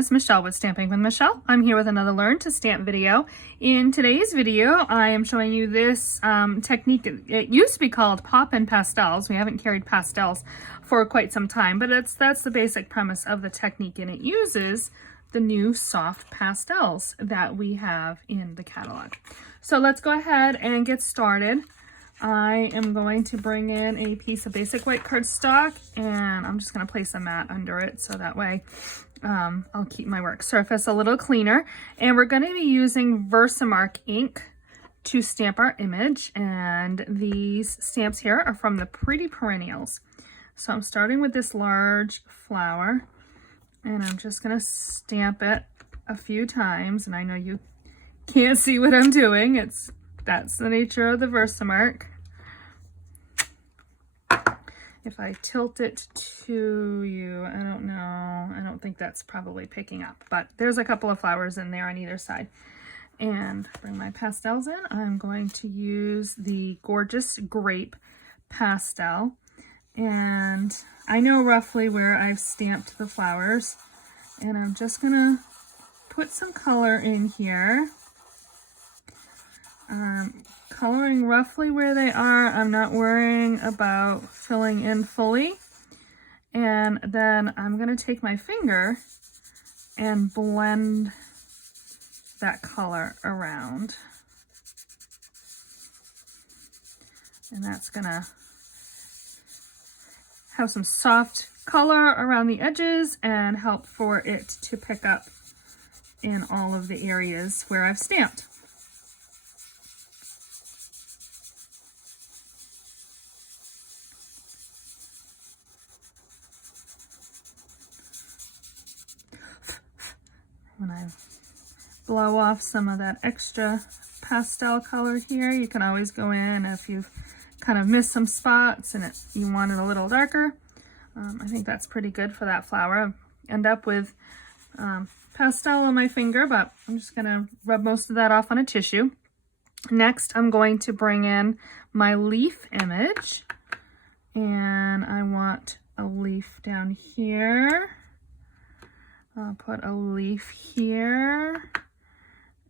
it's Michelle with Stamping with Michelle. I'm here with another Learn to Stamp video. In today's video, I am showing you this technique. It used to be called Poppin Pastels. We haven't carried pastels for quite some time, but that's the basic premise of the technique, and it uses the new Soft Pastels that we have in the catalog. So let's go ahead and get started. I am going to bring in a piece of basic white cardstock, and I'm just going to place a mat under it so that way I'll keep my work surface a little cleaner. And we're going to be using Versamark ink to stamp our image, and these stamps here are from the Pretty Perennials. So I'm starting with this large flower, and I'm just going to stamp it a few times, and I know you can't see what I'm doing. That's the nature of the Versamark. If I tilt it to you, I don't know. I don't think that's probably picking up, but there's a couple of flowers in there on either side. And bring my pastels in. I'm going to use the Gorgeous Grape pastel. And I know roughly where I've stamped the flowers. And I'm just gonna put some color in here. Coloring roughly where they are. I'm not worrying about filling in fully. And then I'm going to take my finger and blend that color around. And that's going to have some soft color around the edges and help for it to pick up in all of the areas where I've stamped. When I blow off some of that extra pastel color here, you can always go in if you've kind of missed some spots and you want it a little darker. I think that's pretty good for that flower. I end up with pastel on my finger, but I'm just going to rub most of that off on a tissue. Next, I'm going to bring in my leaf image, and I want a leaf down here. I'll put a leaf here,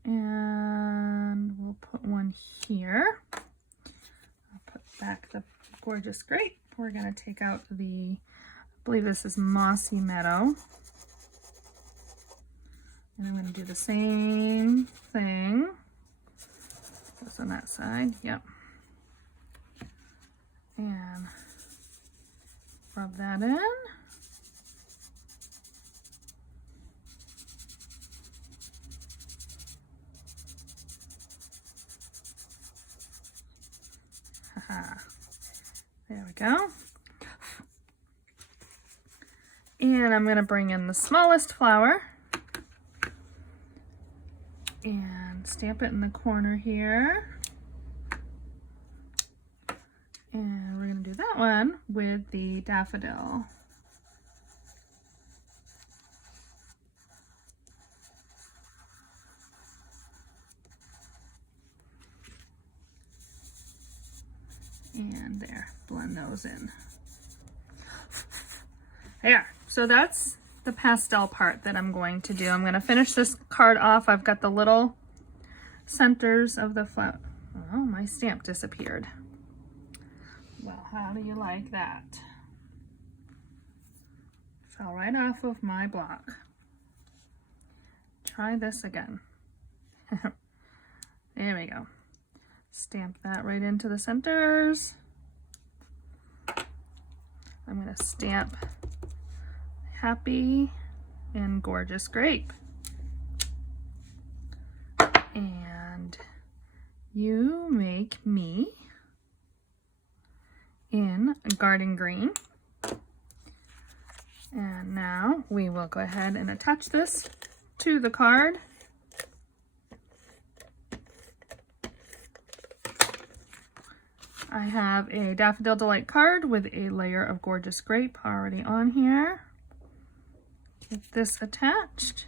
and we'll put one here. I'll put back the Gorgeous Grape. We're going to take out the, I believe this is Mossy Meadow. And I'm going to do the same thing. Goes on that side, yep. And rub that in. There we go. And I'm going to bring in the smallest flower and stamp it in the corner here. And we're going to do that one with the daffodil. And there, blend those in. There, so that's the pastel part that I'm going to do. I'm going to finish this card off. I've got the little centers of the flower. Oh, my stamp disappeared. Well, how do you like that? Fell right off of my block. Try this again. There we go. Stamp that right into the centers. I'm going to stamp Happy and Gorgeous Grape. And You Make Me in Garden Green. And now we will go ahead and attach this to the card. I have a Daffodil Delight card with a layer of Gorgeous Grape already on here. Get this attached.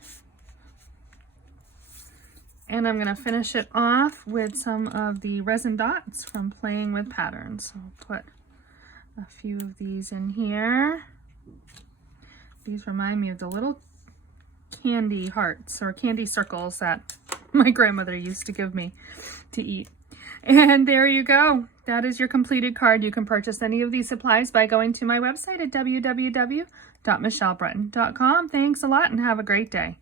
And I'm going to finish it off with some of the resin dots from Playing with Patterns. So I'll put a few of these in here. These remind me of the little candy hearts or candy circles that my grandmother used to give me to eat. And there you go. That is your completed card. You can purchase any of these supplies by going to my website at www.michellebreton.com. Thanks a lot and have a great day.